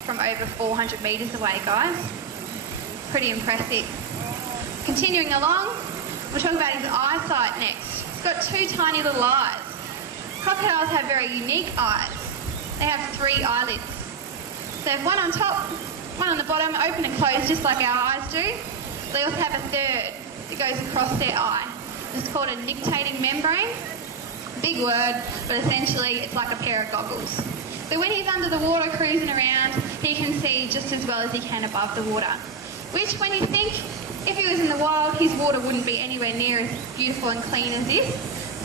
from over 400 metres away, guys. Pretty impressive. Continuing along, we'll talk about his eyesight next. He's got two tiny little eyes. Crocodiles have very unique eyes. They have 3 eyelids. So they have one on top, one on the bottom, open and closed just like our eyes do. They also have a third that goes across their eye. It's called a nictitating membrane. Big word, but essentially it's like a pair of goggles. So when he's under the water cruising around, he can see just as well as he can above the water. Which, when you think, if he was in the wild, his water wouldn't be anywhere near as beautiful and clean as this.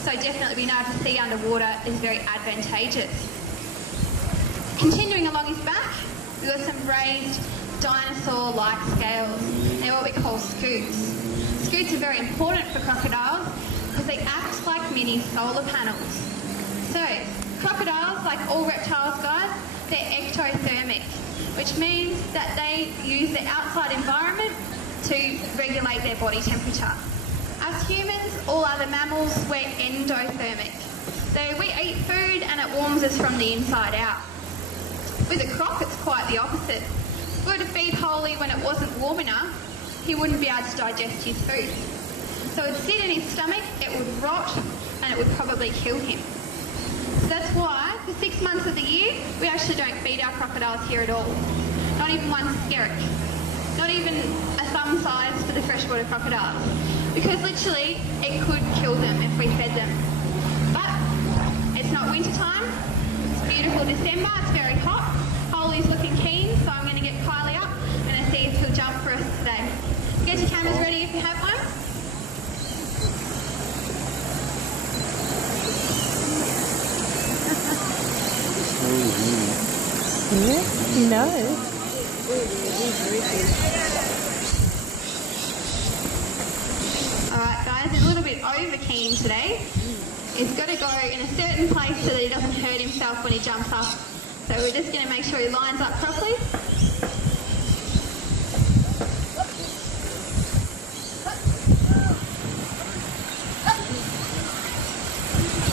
So definitely being able to see underwater is very advantageous. Continuing along his back, we've got some raised dinosaur-like scales. They're what we call scutes. Scutes are very important for crocodiles because they act like mini solar panels. So, crocodiles, like all reptiles, guys, they're ectothermic, which means that they use the outside environment to regulate their body temperature. As humans, all other mammals, we're endothermic. So we eat food and it warms us from the inside out. With a croc, it's quite the opposite. If we were to feed Holy when it wasn't warm enough, he wouldn't be able to digest his food. So it would sit in his stomach, it would rot, and it would probably kill him. So that's why, for 6 months of the year, we actually don't feed our crocodiles here at all. Not even one skerrick. Not even a thumb size for the freshwater crocodiles. Because literally, it could kill them if we fed them. But it's not winter time. It's beautiful December. It's very hot. Holly's looking keen, so I'm going to get Kylie up and see if he'll jump for us today. Get your cameras ready if you have one. Yeah, he knows. Alright guys, he's a little bit over keen today. He's got to go in a certain place so that he doesn't hurt himself when he jumps up. So we're just going to make sure he lines up properly.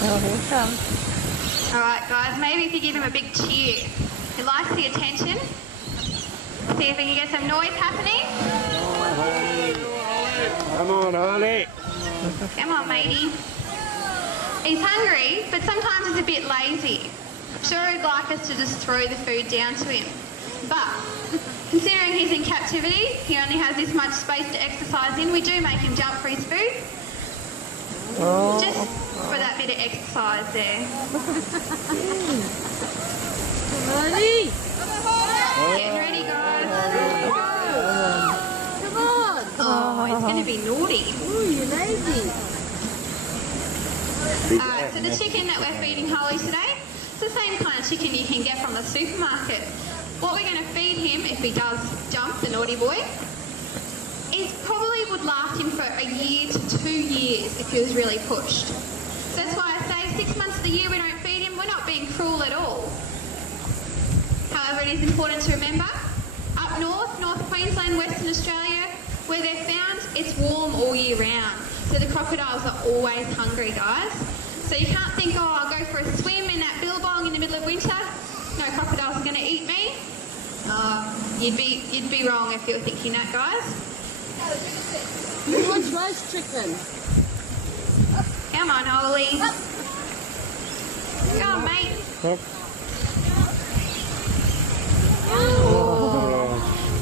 Oh, here he comes. Alright guys, maybe if you give him a big cheer. He likes the attention. See if we can get some noise happening. Come on, Holly. Come on, matey. He's hungry, but sometimes he's a bit lazy. I'm sure he'd like us to just throw the food down to him. But, considering he's in captivity, he only has this much space to exercise in, we do make him jump for his food. Just for that bit of exercise there. Ready? Getting ready, guys. Come on. Oh, it's going to be naughty. Oh, you're lazy. Alright, so the chicken that we're feeding Holly today, it's the same kind of chicken you can get from the supermarket. What we're going to feed him, if he does jump, the naughty boy, is probably would last him for a year to 2 years if he was really pushed. So that's why I say 6 months of the year we don't feed him, we're not being cruel at all. However, it is important to remember, up north, North Queensland, Western Australia, where they're found, it's warm all year round. So the crocodiles are always hungry, guys. So you can't think, oh, I'll go for a swim in that billabong in the middle of winter. No crocodiles are going to eat me. You'd be wrong if you were thinking that, guys. Who wants roast chicken? Come on, Holly. Go on, mate.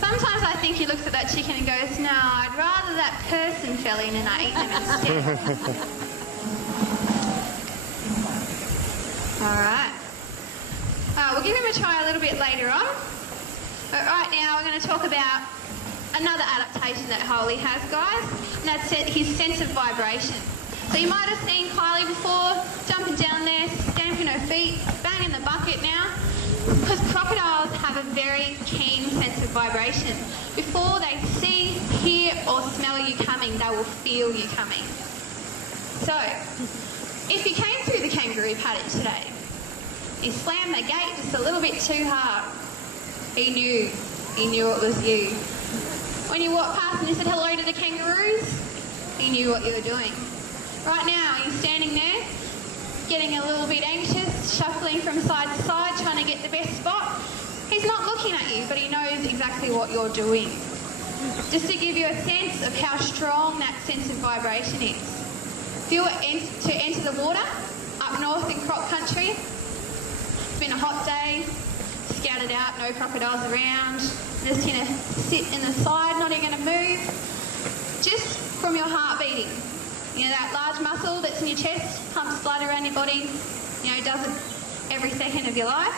Sometimes I think he looks at that chicken and goes, no, I'd rather that person fell in and I ate them instead. Alright. We'll give him a try a little bit later on. But right now we're going to talk about another adaptation that Holy has, guys, and that's his sense of vibration. So you might have seen Kylie before, jumping down there, stamping her feet, banging the bucket now, because crocodiles have a very keen sense of vibration. Before they see, hear or smell you coming, they will feel you coming. So, if you came through the kangaroo paddock today, you slammed the gate just a little bit too hard, he knew it was you. When you walked past and you said hello to the kangaroos, he knew what you were doing. Right now, you're standing there, getting a little bit anxious, shuffling from side to side, trying to get the best spot. He's not looking at you, but he knows exactly what you're doing. Just to give you a sense of how strong that sense of vibration is. If you were to enter the water up north in croc country, it's been a hot day, scouted out, no crocodiles around, just going to sit in the side, not even going to move, just from your heart beating. You know, that large muscle that's in your chest, pumps blood around your body, you know, does it every second of your life.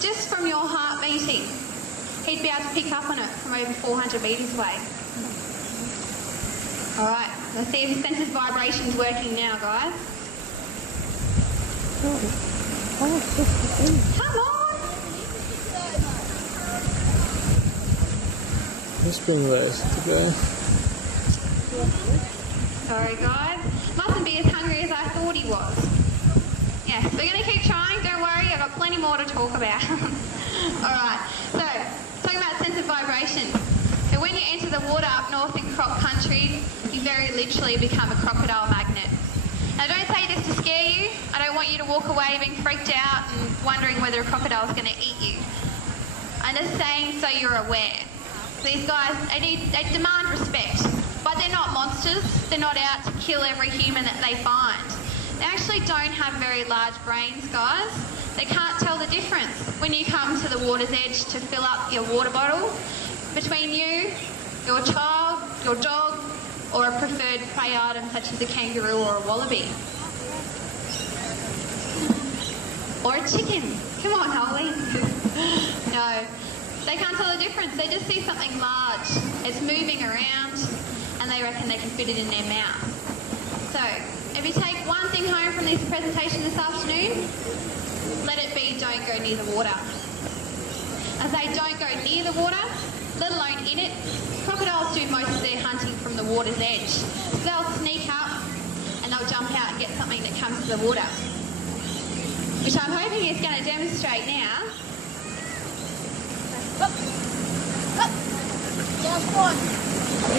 Just from your heart beating, he'd be able to pick up on it from over 400 metres away. All right, let's see if the sensor's vibration's working now, guys. Come on! Let's bring those to go. Sorry, guys. Mustn't be as hungry as I thought he was. Yes, we're going to keep trying. Don't worry, I've got plenty more to talk about. All right, so talking about sense of vibration. And when you enter the water up north in croc country, you very literally become a crocodile magnet. Now, don't say this to scare you. I don't want you to walk away being freaked out and wondering whether a crocodile is going to eat you. I'm just saying so you're aware. These guys, they demand respect, but they're not monsters. They're not out to kill every human that they find. They actually don't have very large brains, guys. They can't tell the difference when you come to the water's edge to fill up your water bottle between you, your child, your dog, or a preferred prey item such as a kangaroo or a wallaby. Or a chicken. Come on, Holly. No. They can't tell the difference. They just see something large. It's moving around and they reckon they can fit it in their mouth. So, if you take one thing home from this presentation this afternoon, let it be don't go near the water. I say don't go near the water, let alone in it. Crocodiles do most of their hunting from the water's edge. So they'll sneak up and they'll jump out and get something that comes to the water. Which I'm hoping he's going to demonstrate now.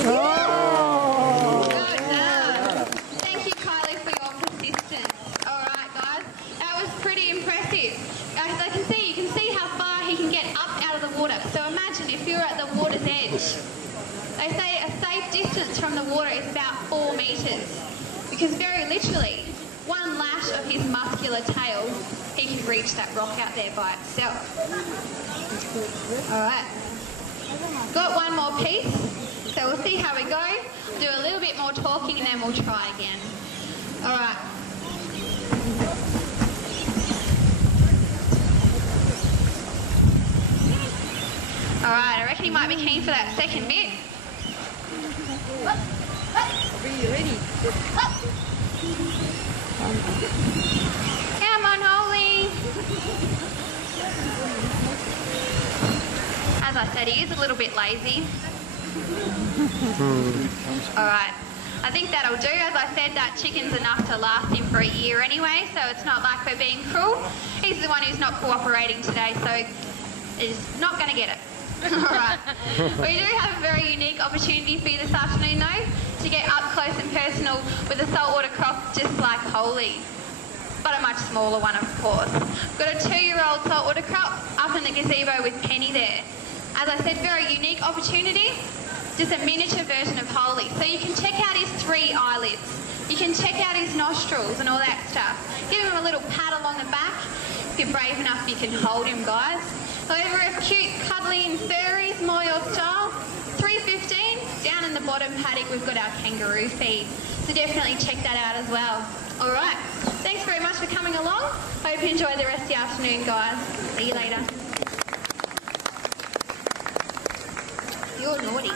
Oh! Good done. Thank you, Kylie, for your persistence. All right, guys. That was pretty impressive. As I can see, you can see how far he can get up out of the water. So imagine if you're at the water's edge. They say a safe distance from the water is about 4 metres. Because very literally, one lash of his muscular tail, he can reach that rock out there by itself. All right. Got one more piece, so we'll see how we go. Do a little bit more talking and then we'll try again. All right. All right, I reckon he might be keen for that second bit. Are you ready? Come on, Holly. As I said, he is a little bit lazy. All right. I think that'll do. As I said, that chicken's enough to last him for a year anyway, so it's not like we're being cruel. He's the one who's not cooperating today, so he's not going to get it. All right. We do have a very unique opportunity for you this afternoon, though, to get up close and personal with a saltwater croc just like Holly, but a much smaller one, of course. We've got a 2-year-old saltwater croc up in the gazebo with Penny there. As I said, very unique opportunity, just a miniature version of Holly. So you can check out his 3 eyelids. You can check out his nostrils and all that stuff. Give him a little pat along the back. If you're brave enough, you can hold him, guys. However, if cute, cuddly and furry is more your style, $3.15. Down in the bottom paddock, we've got our kangaroo feed. So definitely check that out as well. All right. Thanks very much for coming along. Hope you enjoy the rest of the afternoon, guys. See you later. You're naughty.